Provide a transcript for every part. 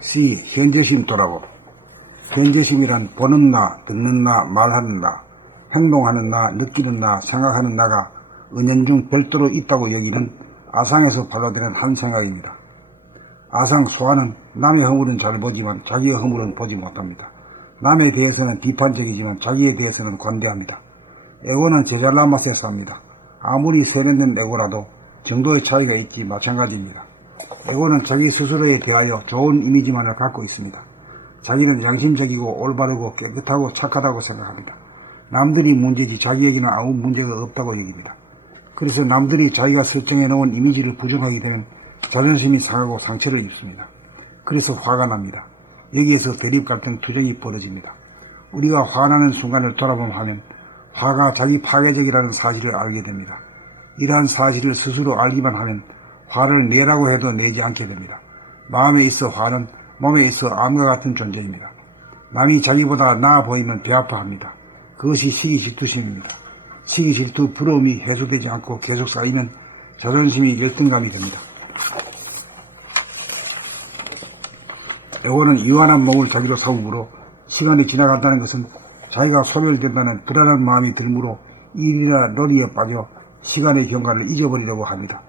C. 현재심 돌아봄. 현재심이란 보는 나, 듣는 나, 말하는 나, 행동하는 나, 느끼는 나, 생각하는 나가 은연중 별도로 있다고 여기는 아상에서 발로되는 한 생각입니다. 아상 소아는 남의 허물은 잘 보지만 자기의 허물은 보지 못합니다. 남에 대해서는 비판적이지만 자기에 대해서는 관대합니다. 에고는 제잘난 맛에 삽니다. 아무리 세련된 에고라도 정도의 차이가 있지 마찬가지입니다. 에고는 자기 스스로에 대하여 좋은 이미지만을 갖고 있습니다. 자기는 양심적이고 올바르고 깨끗하고 착하다고 생각합니다. 남들이 문제지 자기에게는 아무 문제가 없다고 여깁니다. 그래서 남들이 자기가 설정해 놓은 이미지를 부정하게 되면 자존심이 상하고 상처를 입습니다. 그래서 화가 납니다. 여기에서 대립 갈등 투쟁이 벌어집니다. 우리가 화나는 순간을 돌아보면 화가 자기 파괴적이라는 사실을 알게 됩니다. 이러한 사실을 스스로 알기만 하면 화를 내라고 해도 내지 않게 됩니다. 마음에 있어 화는 몸에 있어 암과 같은 존재입니다. 남이 자기보다 나아 보이면 배아파합니다. 그것이 시기 질투심입니다. 시기 질투 부러움이 해소되지 않고 계속 쌓이면 자존심이 열등감이 됩니다. 에고는 유한한 몸을 자기로 삼으므로 시간이 지나간다는 것은 자기가 소멸된다는 불안한 마음이 들므로 일이나 놀이에 빠져 시간의 경과를 잊어버리려고 합니다.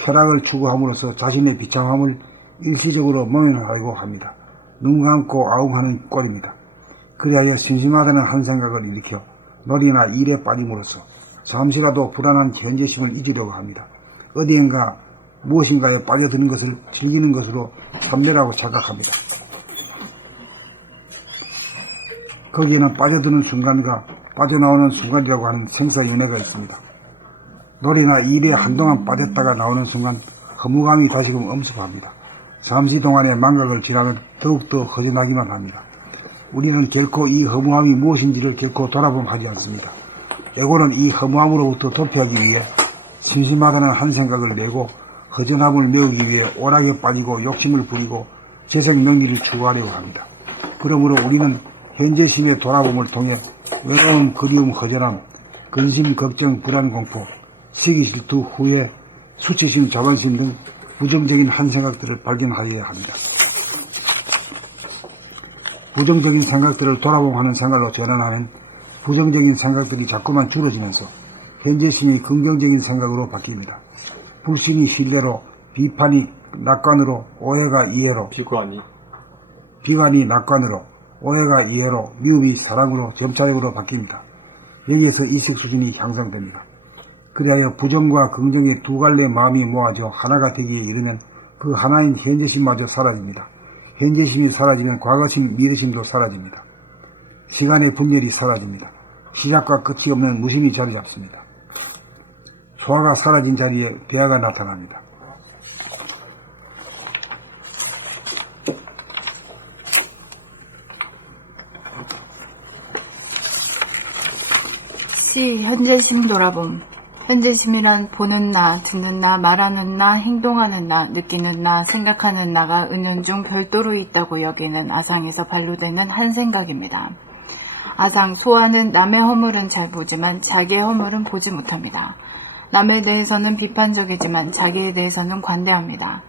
쾌락을 추구함으로써 자신의 비참함을 일시적으로 모면하려고 합니다. 눈 감고 아웅하는 꼴입니다. 그리하여 심심하다는 한 생각을 일으켜 놀이나 일에 빠짐으로써 잠시라도 불안한 현재심을 잊으려고 합니다. 어디엔가 무엇인가에 빠져드는 것을 즐기는 것으로 참배라고 착각합니다. 거기에는 빠져드는 순간과 빠져나오는 순간이라고 하는 생사윤회가 있습니다. 놀이나 일에 한동안 빠졌다가 나오는 순간 허무감이 다시금 엄습합니다. 잠시 동안의 망각을 지나면 더욱더 허전하기만 합니다. 우리는 결코 이 허무함이 무엇인지를 결코 돌아보하지 않습니다. 에고는 이 허무함으로부터 도피하기 위해 심심하다는 한 생각을 내고 허전함을 메우기 위해 오락에 빠지고 욕심을 부리고 재생능리를 추구하려고 합니다. 그러므로 우리는 현재심의 돌아봄을 통해 외로움, 그리움, 허전함, 근심, 걱정, 불안, 공포, 시기, 질투, 후회, 수치심, 자존심 등 부정적인 한 생각들을 발견하여야 합니다. 부정적인 생각들을 돌아봄하는 생활로 전환하면 부정적인 생각들이 자꾸만 줄어지면서 현재심이 긍정적인 생각으로 바뀝니다. 불신이 신뢰로, 비판이 낙관으로, 오해가 이해로, 비관이 낙관으로, 오해가 이해로, 미움이 사랑으로, 점차적으로 바뀝니다. 여기에서 이식 수준이 향상됩니다. 그리하여 부정과 긍정의 두 갈래의 마음이 모아져 하나가 되기에 이르면 그 하나인 현재심마저 사라집니다. 현재심이 사라지면 과거심, 미래심도 사라집니다. 시간의 분별이 사라집니다. 시작과 끝이 없는 무심이 자리 잡습니다. 소화가 사라진 자리에 배아가 나타납니다. C. 현재심 돌아봄. 현재심이란 보는 나, 듣는 나, 말하는 나, 행동하는 나, 느끼는 나, 생각하는 나가 은연중 별도로 있다고 여기는 아상에서 발로되는 한 생각입니다. 아상, 소아는 남의 허물은 잘 보지만 자기의 허물은 보지 못합니다. 남에 대해서는 비판적이지만 자기에 대해서는 관대합니다.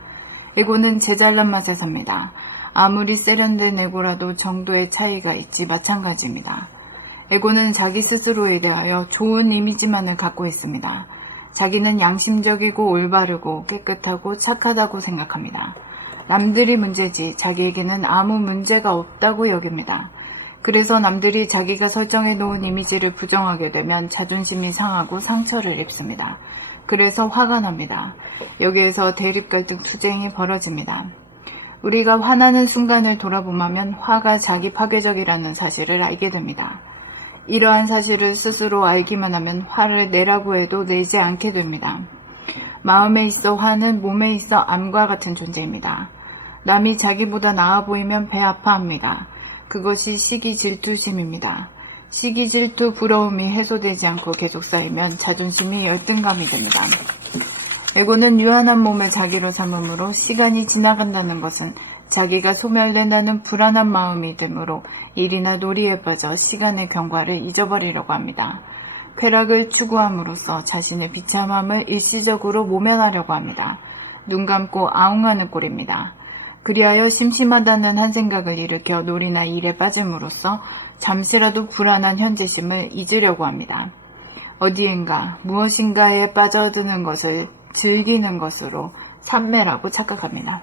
에고는 제잘난 맛에 삽니다. 아무리 세련된 에고라도 정도의 차이가 있지 마찬가지입니다. 에고는 자기 스스로에 대하여 좋은 이미지만을 갖고 있습니다. 자기는 양심적이고 올바르고 깨끗하고 착하다고 생각합니다. 남들이 문제지 자기에게는 아무 문제가 없다고 여깁니다. 그래서 남들이 자기가 설정해 놓은 이미지를 부정하게 되면 자존심이 상하고 상처를 입습니다. 그래서 화가 납니다. 여기에서 대립 갈등 투쟁이 벌어집니다. 우리가 화나는 순간을 돌아보면 화가 자기 파괴적이라는 사실을 알게 됩니다. 이러한 사실을 스스로 알기만 하면 화를 내라고 해도 내지 않게 됩니다. 마음에 있어 화는 몸에 있어 암과 같은 존재입니다. 남이 자기보다 나아 보이면 배 아파합니다. 그것이 시기 질투심입니다. 시기 질투 부러움이 해소되지 않고 계속 쌓이면 자존심이 열등감이 됩니다. 에고는 유한한 몸을 자기로 삼으므로 시간이 지나간다는 것은 자기가 소멸된다는 불안한 마음이 드므로 일이나 놀이에 빠져 시간의 경과를 잊어버리려고 합니다. 쾌락을 추구함으로써 자신의 비참함을 일시적으로 모면하려고 합니다. 눈 감고 아웅하는 꼴입니다. 그리하여 심심하다는 한 생각을 일으켜 놀이나 일에 빠짐으로써 잠시라도 불안한 현재심을 잊으려고 합니다. 어디엔가 무엇인가에 빠져드는 것을 즐기는 것으로 삼매라고 착각합니다.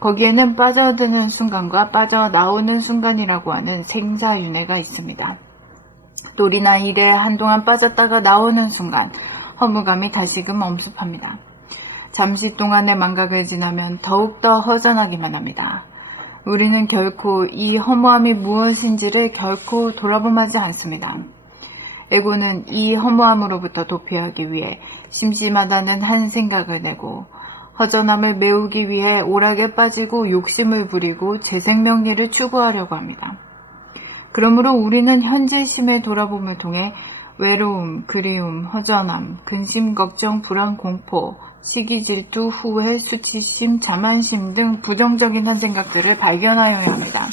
거기에는 빠져드는 순간과 빠져나오는 순간이라고 하는 생사윤회가 있습니다. 놀이나 일에 한동안 빠졌다가 나오는 순간 허무감이 다시금 엄습합니다. 잠시 동안의 망각을 지나면 더욱더 허전하기만 합니다. 우리는 결코 이 허무함이 무엇인지를 결코 돌아봄하지 않습니다. 에고는 이 허무함으로부터 도피하기 위해 심심하다는 한 생각을 내고 허전함을 메우기 위해 오락에 빠지고 욕심을 부리고 재생명리를 추구하려고 합니다. 그러므로 우리는 현재심의 돌아봄을 통해 외로움, 그리움, 허전함, 근심, 걱정, 불안, 공포, 시기, 질투, 후회, 수치심, 자만심 등 부정적인 한 생각들을 발견하여야 합니다.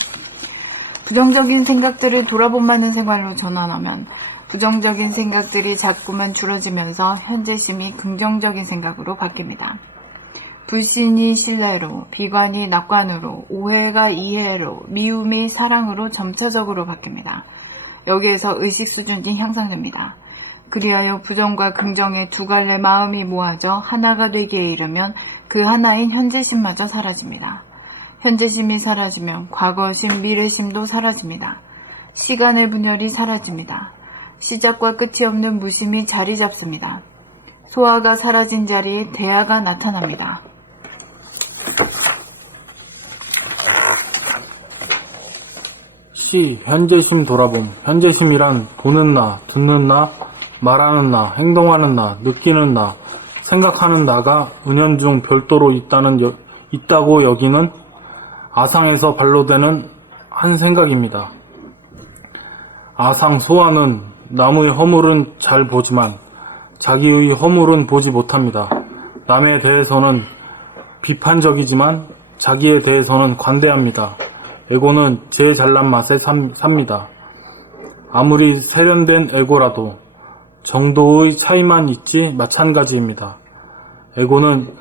부정적인 생각들을 돌아봄하는 생활로 전환하면 부정적인 생각들이 자꾸만 줄어지면서 현재심이 긍정적인 생각으로 바뀝니다. 불신이 신뢰로, 비관이 낙관으로, 오해가 이해로, 미움이 사랑으로 점차적으로 바뀝니다. 여기에서 의식 수준이 향상됩니다. 그리하여 부정과 긍정의 두 갈래 마음이 모아져 하나가 되기에 이르면 그 하나인 현재심마저 사라집니다. 현재심이 사라지면 과거심, 미래심도 사라집니다. 시간의 분열이 사라집니다. 시작과 끝이 없는 무심이 자리 잡습니다. 소화가 사라진 자리에 대화가 나타납니다. 시 현재심 돌아봄. 현재심이란 보는 나, 듣는 나, 말하는 나, 행동하는 나, 느끼는 나, 생각하는 나가 은연중 별도로 있다고 여기는 아상에서 반로되는 한 생각입니다. 아상 소아는 남의 허물은 잘 보지만 자기의 허물은 보지 못합니다. 남에 대해서는 비판적이지만 자기에 대해서는 관대합니다. 에고는 제 잘난 맛에 삽니다. 아무리 세련된 에고라도 정도의 차이만 있지 마찬가지입니다. 에고는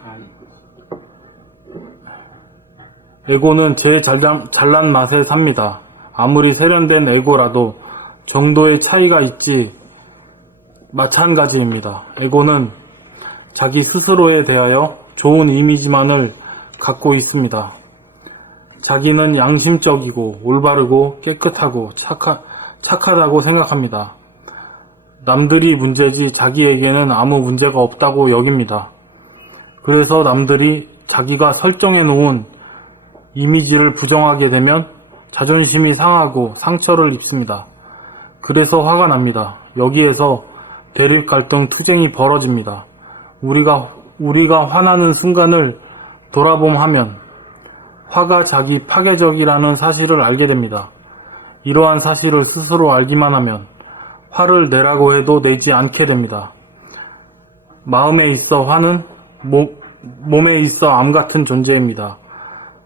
제 잘난 맛에 삽니다. 아무리 세련된 에고라도 정도의 차이가 있지 마찬가지입니다. 에고는 자기 스스로에 대하여 좋은 이미지만을 갖고 있습니다. 자기는 양심적이고 올바르고 깨끗하고 착하다고 생각합니다. 남들이 문제지 자기에게는 아무 문제가 없다고 여깁니다. 그래서 남들이 자기가 설정해 놓은 이미지를 부정하게 되면 자존심이 상하고 상처를 입습니다. 그래서 화가 납니다. 여기에서 대립 갈등 투쟁이 벌어집니다. 우리가 화나는 순간을 돌아봄하면 화가 자기 파괴적이라는 사실을 알게 됩니다. 이러한 사실을 스스로 알기만 하면 화를 내라고 해도 내지 않게 됩니다. 마음에 있어 화는 몸에 있어 암 같은 존재입니다.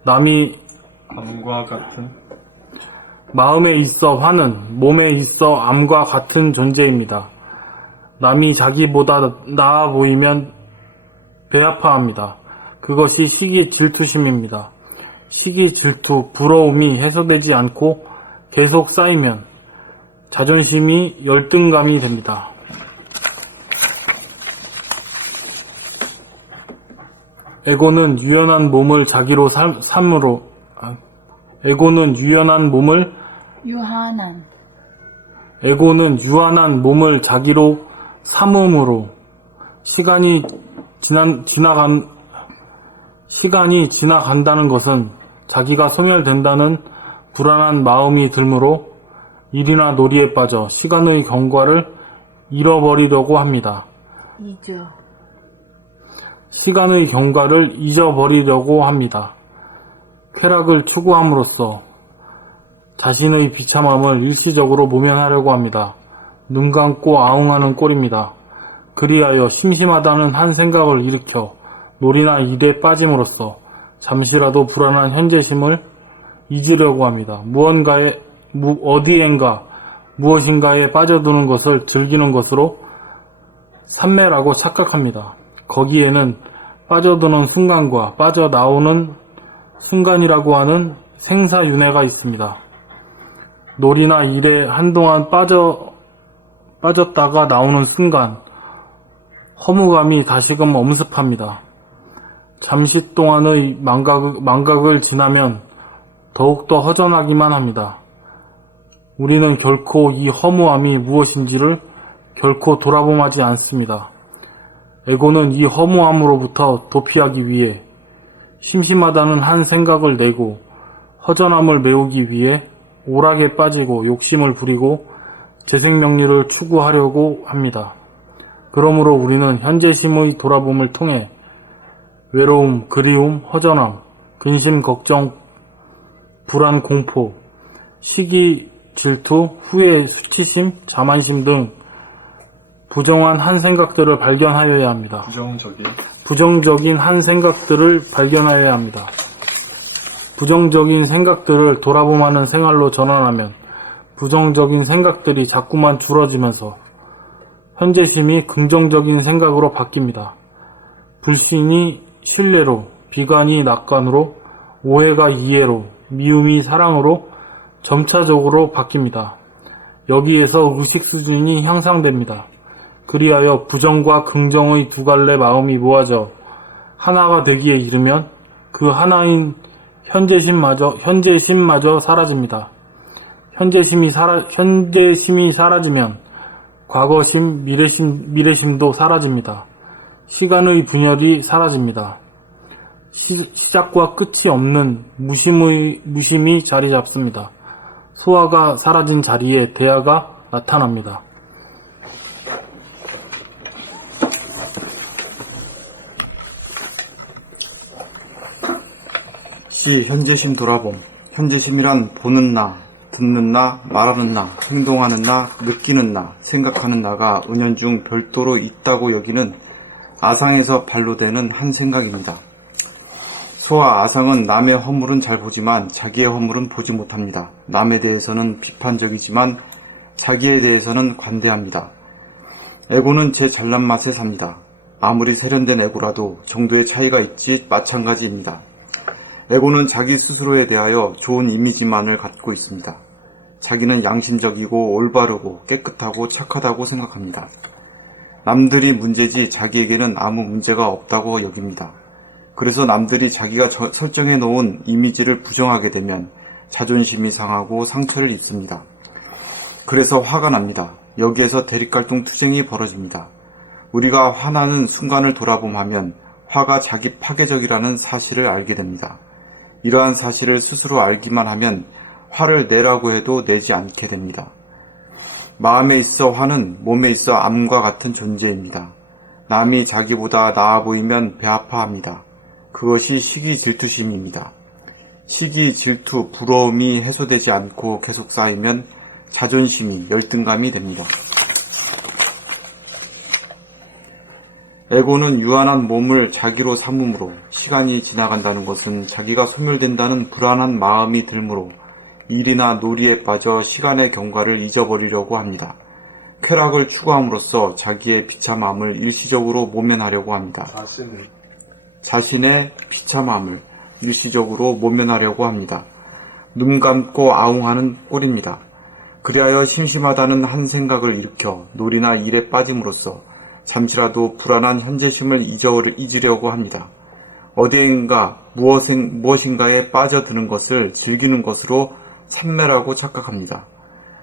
암과 같은? 마음에 있어 화는 몸에 있어 암과 같은 존재입니다. 남이 자기보다 나아 보이면 배아파합니다. 그것이 시기 질투심입니다. 시기 질투, 부러움이 해소되지 않고 계속 쌓이면 자존심이 열등감이 됩니다. 에고는 유연한 몸을 자기로 유한한 몸을 자기로 삼음으로 시간이 지나간다는 것은 자기가 소멸된다는 불안한 마음이 들므로 일이나 놀이에 빠져 시간의 경과를 잃어버리려고 합니다. 시간의 경과를 잊어버리려고 합니다. 쾌락을 추구함으로써 자신의 비참함을 일시적으로 모면하려고 합니다. 눈 감고 아웅하는 꼴입니다. 그리하여 심심하다는 한 생각을 일으켜 놀이나 일에 빠짐으로써 잠시라도 불안한 현재심을 잊으려고 합니다. 어디엔가 무엇인가에 빠져드는 것을 즐기는 것으로 삼매라고 착각합니다. 거기에는 빠져드는 순간과 빠져나오는 순간이라고 하는 생사윤회가 있습니다. 놀이나 일에 한동안 빠졌다가 나오는 순간 허무감이 다시금 엄습합니다. 잠시 동안의 망각을 지나면 더욱더 허전하기만 합니다. 우리는 결코 이 허무함이 무엇인지를 결코 돌아봄하지 않습니다. 에고는 이 허무함으로부터 도피하기 위해 심심하다는 한 생각을 내고 허전함을 메우기 위해 오락에 빠지고 욕심을 부리고 재생명리를 추구하려고 합니다. 그러므로 우리는 현재심의 돌아봄을 통해 외로움, 그리움, 허전함, 근심, 걱정, 불안, 공포, 시기, 질투, 후회, 수치심, 자만심 등 부정한 한 생각들을 발견하여야 합니다. 부정적인 한 생각들을 발견하여야 합니다. 부정적인 생각들을 돌아봄하는 생활로 전환하면 부정적인 생각들이 자꾸만 줄어지면서 현재심이 긍정적인 생각으로 바뀝니다. 불신이 신뢰로, 비관이 낙관으로, 오해가 이해로, 미움이 사랑으로 점차적으로 바뀝니다. 여기에서 의식 수준이 향상됩니다. 그리하여 부정과 긍정의 두 갈래 마음이 모아져 하나가 되기에 이르면 그 하나인 현재심마저 사라집니다. 현재심이 사라지면 과거심, 미래심도 사라집니다. 시간의 분열이 사라집니다. 시작과 끝이 없는 무심이 자리 잡습니다. 소화가 사라진 자리에 대화가 나타납니다. 시 현재심 돌아봄. 현재심이란 보는 나, 듣는 나, 말하는 나, 행동하는 나, 느끼는 나, 생각하는 나가 은연중 별도로 있다고 여기는 아상에서 발로되는 한 생각입니다. 소와 아상은 남의 허물은 잘 보지만 자기의 허물은 보지 못합니다. 남에 대해서는 비판적이지만 자기에 대해서는 관대합니다. 에고는 제 잘난 맛에 삽니다. 아무리 세련된 에고라도 정도의 차이가 있지 마찬가지입니다. 에고는 자기 스스로에 대하여 좋은 이미지만을 갖고 있습니다. 자기는 양심적이고 올바르고 깨끗하고 착하다고 생각합니다. 남들이 문제지 자기에게는 아무 문제가 없다고 여깁니다. 그래서 남들이 자기가 설정해 놓은 이미지를 부정하게 되면 자존심이 상하고 상처를 입습니다. 그래서 화가 납니다. 여기에서 대립갈등 투쟁이 벌어집니다. 우리가 화나는 순간을 돌아보면 화가 자기 파괴적이라는 사실을 알게 됩니다. 이러한 사실을 스스로 알기만 하면 화를 내라고 해도 내지 않게 됩니다. 마음에 있어 화는 몸에 있어 암과 같은 존재입니다. 남이 자기보다 나아 보이면 배아파합니다. 그것이 시기 질투심입니다. 시기, 질투, 부러움이 해소되지 않고 계속 쌓이면 자존심이 열등감이 됩니다. 에고는 유한한 몸을 자기로 삼음으로 시간이 지나간다는 것은 자기가 소멸된다는 불안한 마음이 들므로 일이나 놀이에 빠져 시간의 경과를 잊어버리려고 합니다. 쾌락을 추구함으로써 자기의 비참함을 일시적으로 모면하려고 합니다. 자신의 비참함을 일시적으로 모면하려고 합니다. 눈 감고 아웅하는 꼴입니다. 그리하여 심심하다는 한 생각을 일으켜 놀이나 일에 빠짐으로써 잠시라도 불안한 현재심을 잊으려고 합니다. 어디엔가 무엇인가에 빠져드는 것을 즐기는 것으로 산매라고 착각합니다.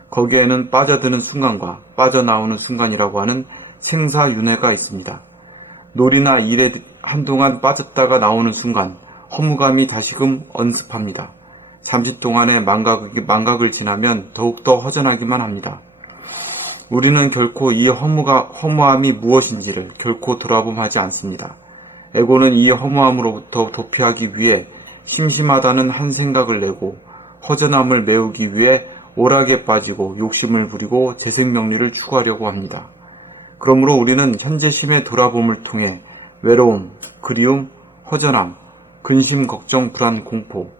거기에는 빠져드는 순간과 빠져나오는 순간이라고 하는 생사윤회가 있습니다. 놀이나 일에 한동안 빠졌다가 나오는 순간 허무감이 다시금 언습합니다. 잠시 동안의 망각을 지나면 더욱더 허전하기만 합니다. 우리는 결코 이 허무함이 무엇인지를 결코 돌아봄하지 않습니다. 에고는 이 허무함으로부터 도피하기 위해 심심하다는 한 생각을 내고 허전함을 메우기 위해 오락에 빠지고 욕심을 부리고 재생명리를 추구하려고 합니다. 그러므로 우리는 현재심의 돌아봄을 통해 외로움, 그리움, 허전함, 근심, 걱정, 불안, 공포,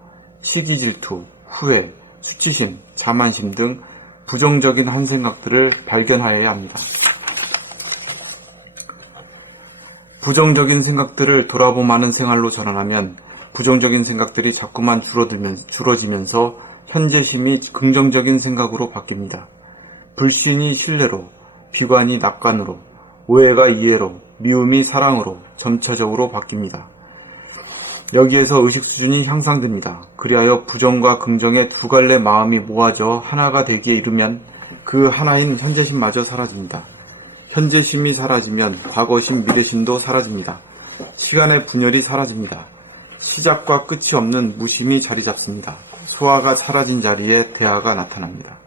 시기, 질투, 후회, 수치심, 자만심 등 부정적인 한 생각들을 발견하여야 합니다. 부정적인 생각들을 돌아봄하는 생활로 전환하면 부정적인 생각들이 자꾸만 줄어지면서 현재심이 긍정적인 생각으로 바뀝니다. 불신이 신뢰로, 비관이 낙관으로, 오해가 이해로, 미움이 사랑으로 점차적으로 바뀝니다. 여기에서 의식 수준이 향상됩니다. 그리하여 부정과 긍정의 두 갈래 마음이 모아져 하나가 되기에 이르면 그 하나인 현재심마저 사라집니다. 현재심이 사라지면 과거심, 미래심도 사라집니다. 시간의 분열이 사라집니다. 시작과 끝이 없는 무심이 자리 잡습니다. 소화가 사라진 자리에 대화가 나타납니다.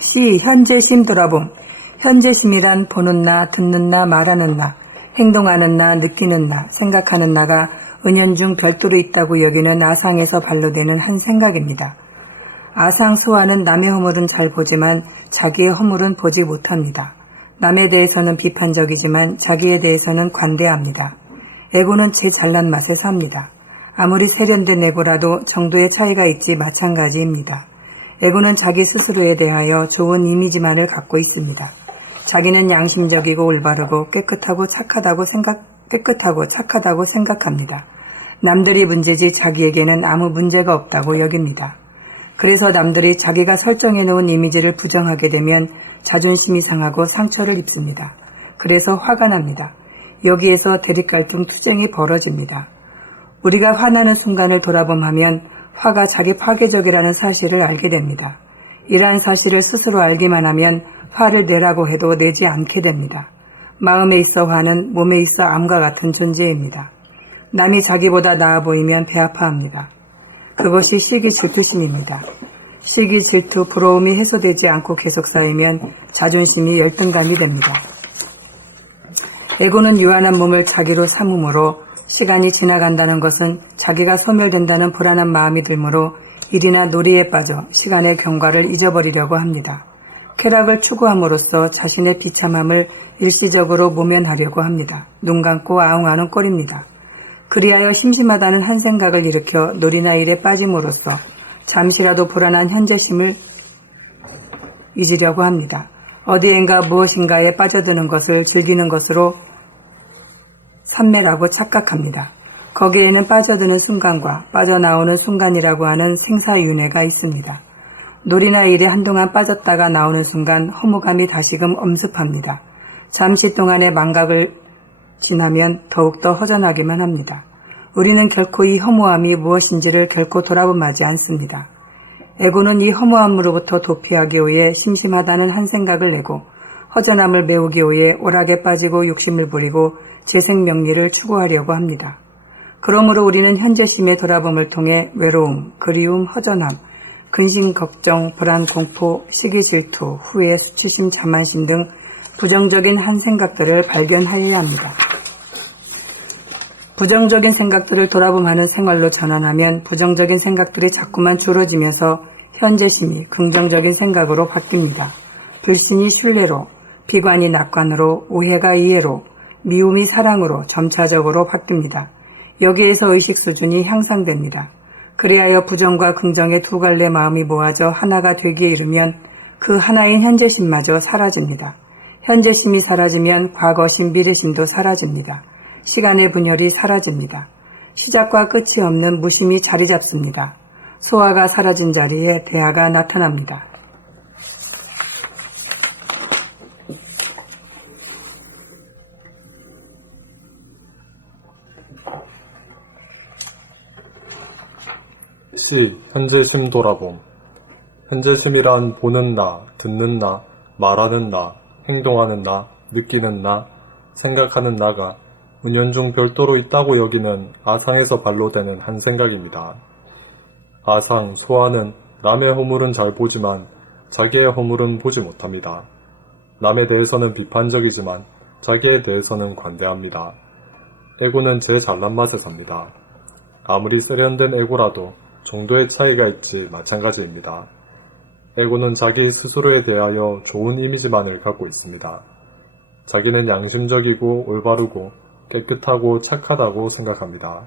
시 현재심 돌아봄. 현재심이란 보는 나, 듣는 나, 말하는 나, 행동하는 나, 느끼는 나, 생각하는 나가 은연중 별도로 있다고 여기는 아상에서 반로되는 한 생각입니다. 아상 소아는 남의 허물은 잘 보지만 자기의 허물은 보지 못합니다. 남에 대해서는 비판적이지만 자기에 대해서는 관대합니다. 에고는 제 잘난 맛에 삽니다. 아무리 세련된 에고라도 정도의 차이가 있지 마찬가지입니다. 에고는 자기 스스로에 대하여 좋은 이미지만을 갖고 있습니다. 자기는 양심적이고 올바르고 깨끗하고 착하다고 생각합니다. 남들이 문제지 자기에게는 아무 문제가 없다고 여깁니다. 그래서 남들이 자기가 설정해 놓은 이미지를 부정하게 되면 자존심이 상하고 상처를 입습니다. 그래서 화가 납니다. 여기에서 대립갈등 투쟁이 벌어집니다. 우리가 화나는 순간을 돌아봄하면 화가 자기 파괴적이라는 사실을 알게 됩니다. 이러한 사실을 스스로 알기만 하면 화를 내라고 해도 내지 않게 됩니다. 마음에 있어 화는 몸에 있어 암과 같은 존재입니다. 남이 자기보다 나아 보이면 배아파합니다. 그것이 시기 질투심입니다. 시기 질투, 부러움이 해소되지 않고 계속 쌓이면 자존심이 열등감이 됩니다. 에고는 유한한 몸을 자기로 삼음으로 시간이 지나간다는 것은 자기가 소멸된다는 불안한 마음이 들므로 일이나 놀이에 빠져 시간의 경과를 잊어버리려고 합니다. 쾌락을 추구함으로써 자신의 비참함을 일시적으로 모면하려고 합니다. 눈 감고 아웅하는 꼴입니다. 그리하여 심심하다는 한 생각을 일으켜 놀이나 일에 빠짐으로써 잠시라도 불안한 현재심을 잊으려고 합니다. 어디엔가 무엇인가에 빠져드는 것을 즐기는 것으로 삼매라고 착각합니다. 거기에는 빠져드는 순간과 빠져나오는 순간이라고 하는 생사윤회가 있습니다. 놀이나 일에 한동안 빠졌다가 나오는 순간 허무감이 다시금 엄습합니다. 잠시 동안의 망각을 지나면 더욱더 허전하기만 합니다. 우리는 결코 이 허무함이 무엇인지를 결코 돌아보지 않습니다. 에고는 이 허무함으로부터 도피하기 위해 심심하다는 한 생각을 내고 허전함을 메우기 위해 오락에 빠지고 욕심을 부리고 재생명리를 추구하려고 합니다. 그러므로 우리는 현재심의 돌아봄을 통해 외로움, 그리움, 허전함, 근심, 걱정, 불안, 공포, 시기, 질투, 후회, 수치심, 자만심 등 부정적인 한 생각들을 발견하여야 합니다. 부정적인 생각들을 돌아봄하는 생활로 전환하면 부정적인 생각들이 자꾸만 줄어지면서 현재심이 긍정적인 생각으로 바뀝니다. 불신이 신뢰로, 비관이 낙관으로, 오해가 이해로, 미움이 사랑으로 점차적으로 바뀝니다. 여기에서 의식 수준이 향상됩니다. 그리하여 부정과 긍정의 두 갈래 마음이 모아져 하나가 되기에 이르면 그 하나인 현재심마저 사라집니다. 현재심이 사라지면 과거심, 미래심도 사라집니다. 시간의 분열이 사라집니다. 시작과 끝이 없는 무심이 자리 잡습니다. 소화가 사라진 자리에 대화가 나타납니다. 시 현재심 돌아봄. 현재심이란 보는 나, 듣는 나, 말하는 나, 행동하는 나, 느끼는 나, 생각하는 나가 은연중 별도로 있다고 여기는 아상에서 반로되는 한 생각입니다. 아상, 소아는 남의 허물은 잘 보지만 자기의 허물은 보지 못합니다. 남에 대해서는 비판적이지만 자기에 대해서는 관대합니다. 에고는 제 잘난 맛에 삽니다. 아무리 세련된 에고라도 정도의 차이가 있지 마찬가지입니다. 에고는 자기 스스로에 대하여 좋은 이미지만을 갖고 있습니다. 자기는 양심적이고 올바르고 깨끗하고 착하다고 생각합니다.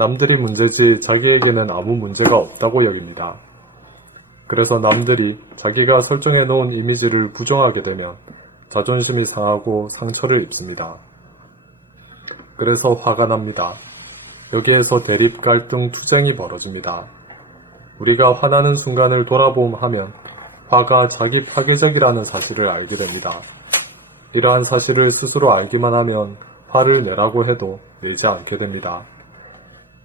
남들이 문제지 자기에게는 아무 문제가 없다고 여깁니다. 그래서 남들이 자기가 설정해 놓은 이미지를 부정하게 되면 자존심이 상하고 상처를 입습니다. 그래서 화가 납니다. 여기에서 대립, 갈등, 투쟁이 벌어집니다. 우리가 화나는 순간을 돌아보면 화가 자기 파괴적이라는 사실을 알게 됩니다. 이러한 사실을 스스로 알기만 하면 화를 내라고 해도 내지 않게 됩니다.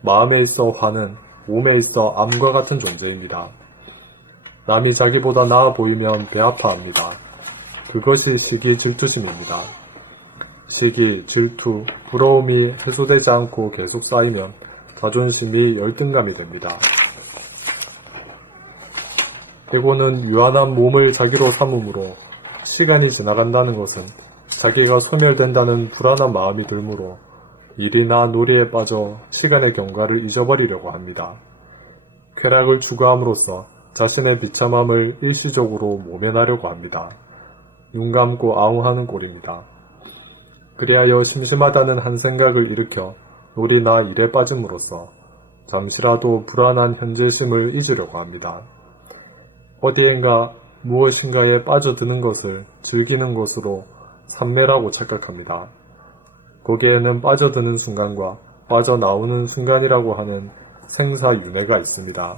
마음에 있어 화는 몸에 있어 암과 같은 존재입니다. 남이 자기보다 나아 보이면 배아파합니다. 그것이 시기 질투심입니다. 시기, 질투, 부러움이 해소되지 않고 계속 쌓이면 자존심이 열등감이 됩니다. 에고는 유한한 몸을 자기로 삼음으로 시간이 지나간다는 것은 자기가 소멸된다는 불안한 마음이 들므로 일이나 놀이에 빠져 시간의 경과를 잊어버리려고 합니다. 쾌락을 추구함으로써 자신의 비참함을 일시적으로 모면하려고 합니다. 눈 감고 아웅하는 꼴입니다. 그리하여 심심하다는 한 생각을 일으켜 놀이나 일에 빠짐으로써 잠시라도 불안한 현재심을 잊으려고 합니다. 어디엔가 무엇인가에 빠져드는 것을 즐기는 것으로 산매라고 착각합니다. 거기에는 빠져드는 순간과 빠져나오는 순간이라고 하는 생사윤회가 있습니다.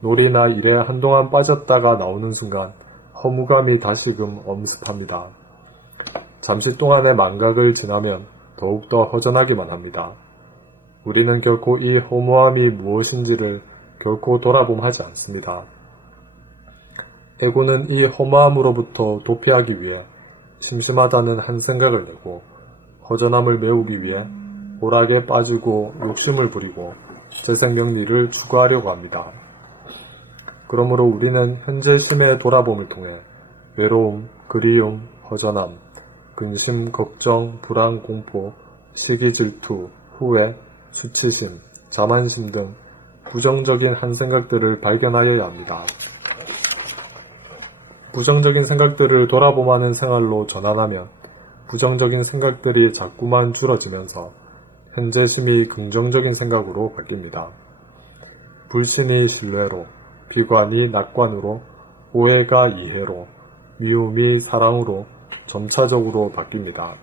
놀이나 일에 한동안 빠졌다가 나오는 순간 허무감이 다시금 엄습합니다. 잠시 동안의 망각을 지나면 더욱더 허전하기만 합니다. 우리는 결코 이 허무함이 무엇인지를 결코 돌아봄하지 않습니다. 에고는 이 허무함으로부터 도피하기 위해 심심하다는 한 생각을 내고 허전함을 메우기 위해 오락에 빠지고 욕심을 부리고 재생명리를 추구하려고 합니다. 그러므로 우리는 현재 심의 돌아봄을 통해 외로움, 그리움, 허전함, 근심, 걱정, 불안, 공포, 시기, 질투, 후회, 수치심, 자만심 등 부정적인 한 생각들을 발견하여야 합니다. 부정적인 생각들을 돌아봄하는 생활로 전환하면 부정적인 생각들이 자꾸만 줄어지면서 현재심이 긍정적인 생각으로 바뀝니다. 불신이 신뢰로, 비관이 낙관으로, 오해가 이해로, 미움이 사랑으로 점차적으로 바뀝니다.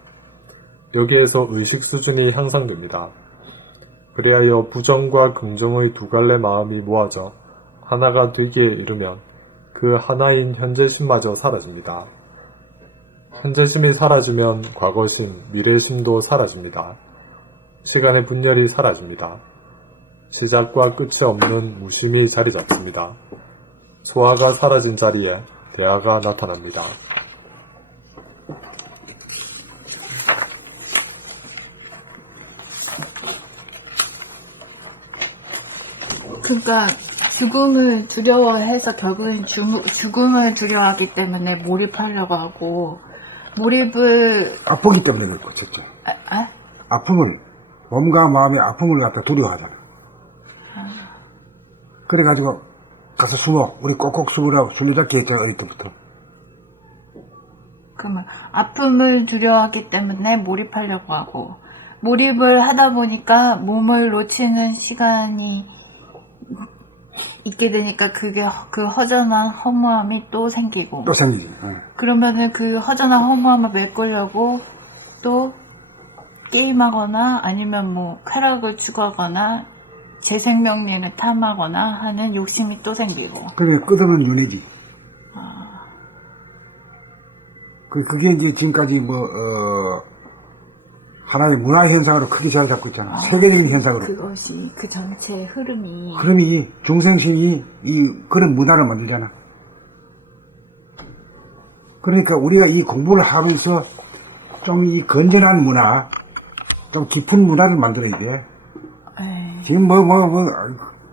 여기에서 의식 수준이 향상됩니다. 그리하여 부정과 긍정의 두 갈래 마음이 모아져 하나가 되기에 이르면 그 하나인 현재심마저 사라집니다. 현재심이 사라지면 과거심, 미래심도 사라집니다. 시간의 분열이 사라집니다. 시작과 끝이 없는 무심이 자리 잡습니다. 소화가 사라진 자리에 대화가 나타납니다. 그러니까 죽음을 두려워해서 결국엔 죽음을 두려워하기 때문에 몰입하려고 하고 몰입을 아프기 때문에 그렇고, 진짜. 아픔을, 몸과 마음의 아픔을 갖다 두려워하잖아. 그래가지고, 가서 숨어. 우리 꼭꼭 숨으라고 술래잡기 했잖아, 어릴 때부터. 그러면 아픔을 두려워하기 때문에 몰입하려고 하고 몰입을 하다 보니까 몸을 놓치는 시간이 있게 되니까 그게 그 허전한 허무함이 또 생기고 또 생기지. 그러면은 그 허전한 허무함을 메꾸려고 또 게임하거나 아니면 뭐 쾌락을 추구하거나 재생명리를 탐하거나 하는 욕심이 또 생기고 그게 끝없는 윤회지. 그게 이제 지금까지 하나의 문화 현상으로 크게 자리 잡고 있잖아. 세계적인 현상으로. 그것이 그 전체의 흐름이 중생심이 그런 문화를 만들잖아. 그러니까 우리가 이 공부를 하면서 좀 이 건전한 문화, 좀 깊은 문화를 만들어야 돼. 에이. 지금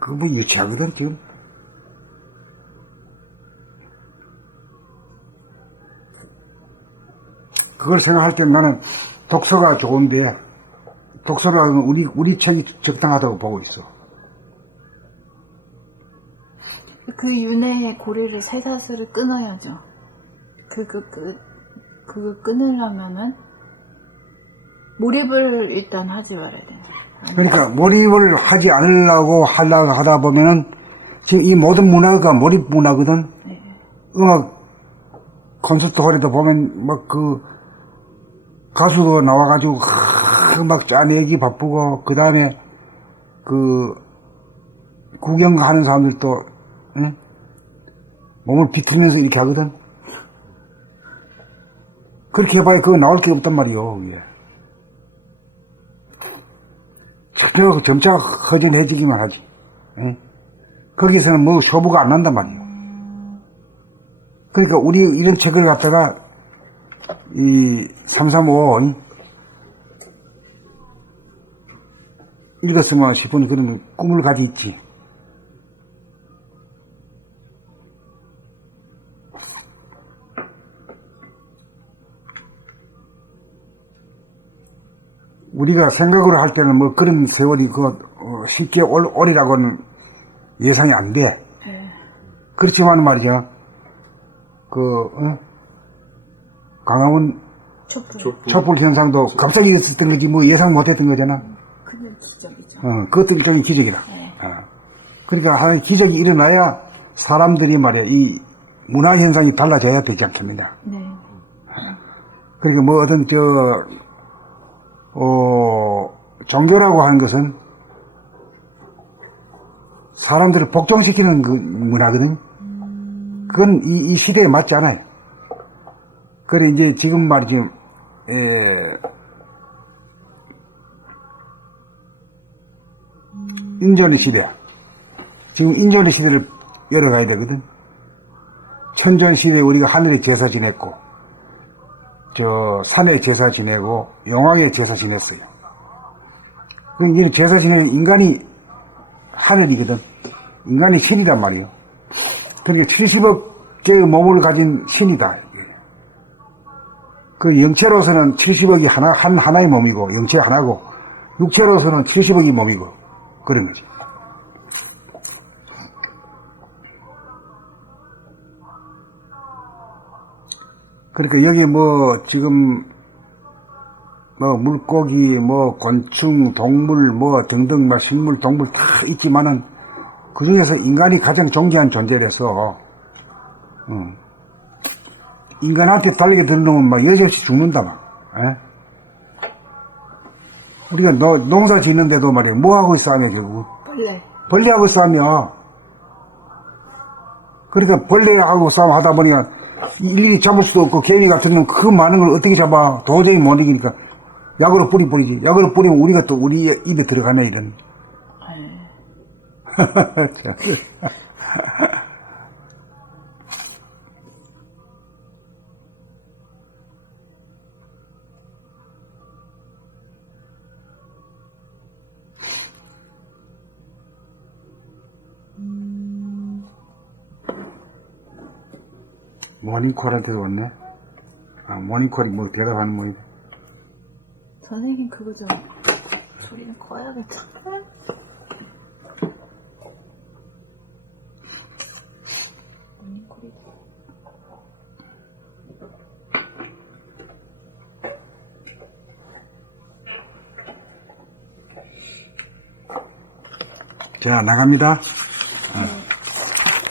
그거 유치하거든, 지금. 그걸 생각할 때 나는 독서가 좋은데, 독서라는 우리 책이 적당하다고 보고 있어. 그 윤회의 고리를 쇠사슬을 끊어야죠. 그거 끊으려면은 몰입을 일단 하지 말아야 돼. 그러니까 몰입을 하지 않으려고 하려고 하다 보면은 지금 이 모든 문화가 몰입 문화거든. 음악 콘서트 홀에도 보면 막 그 가수도 나와가지고 막 짜내기 바쁘고 그 다음에 그 구경하는 사람들도 응? 몸을 비틀면서 이렇게 하거든. 그렇게 해봐야 그거 나올 게 없단 말이요. 이게. 전혀 점차 허전해지기만 하지. 응? 거기서는 뭐 쇼부가 안 난단 말이요. 그러니까 우리 이런 책을 갖다가 이 335 읽었으면 싶은 그런 꿈을 가지고 있지. 우리가 생각으로 할 때는 뭐 그런 세월이 쉽게 오리라고는 예상이 안 돼. 그렇지만 말이죠. 강화문 촛불 현상도 갑자기 있었던 거지 뭐 예상 못했던 거잖아. 큰 기적이죠. 그것도 일종의 기적이다. 그러니까 하나의 기적이 일어나야 사람들이 말이야 이 문화 현상이 달라져야 되지 않겠느냐. 네. 그러니까 뭐 어떤 종교라고 하는 것은 사람들을 복종시키는 그 문화거든. 그건 이 시대에 맞지 않아요. 그래 이제 지금 말이죠. 인전의 시대. 지금 인전의 시대를 열어가야 되거든. 천전 시대에 우리가 하늘에 제사 지냈고, 산에 제사 지내고, 용왕에 제사 지냈어요. 이제 제사 지내는 인간이 하늘이거든. 인간이 신이란 말이에요. 그러니까 70억 개의 몸을 가진 신이다. 그 영체로서는 70억이 하나의 몸이고, 영체 하나고, 육체로서는 70억이 몸이고, 그런 거지. 그러니까 여기 뭐, 지금, 뭐, 물고기, 뭐, 곤충, 동물, 뭐, 등등, 뭐, 식물, 동물 다 있지만은, 그 중에서 인간이 가장 존귀한 존재라서, 인간한테 달리게 들어놓으면 막 여지없이 죽는다, 막. 에? 우리가 농사 짓는데도 말이야, 뭐하고 싸우며, 결국? 벌레하고 싸우며. 그러니까 벌레하고 싸움 하다 보니까 일일이 잡을 수도 없고, 개미 같은 놈 그 많은 걸 어떻게 잡아? 도저히 못 이기니까 약으로 뿌리지. 약으로 뿌리면 우리가 또 우리 입에 들어가네, 이런. 모닝콜한테도 왔네. 모닝콜이 뭐 대답하는 모양. 선생님 그거 좀 소리는 커야겠다. 자, 나갑니다.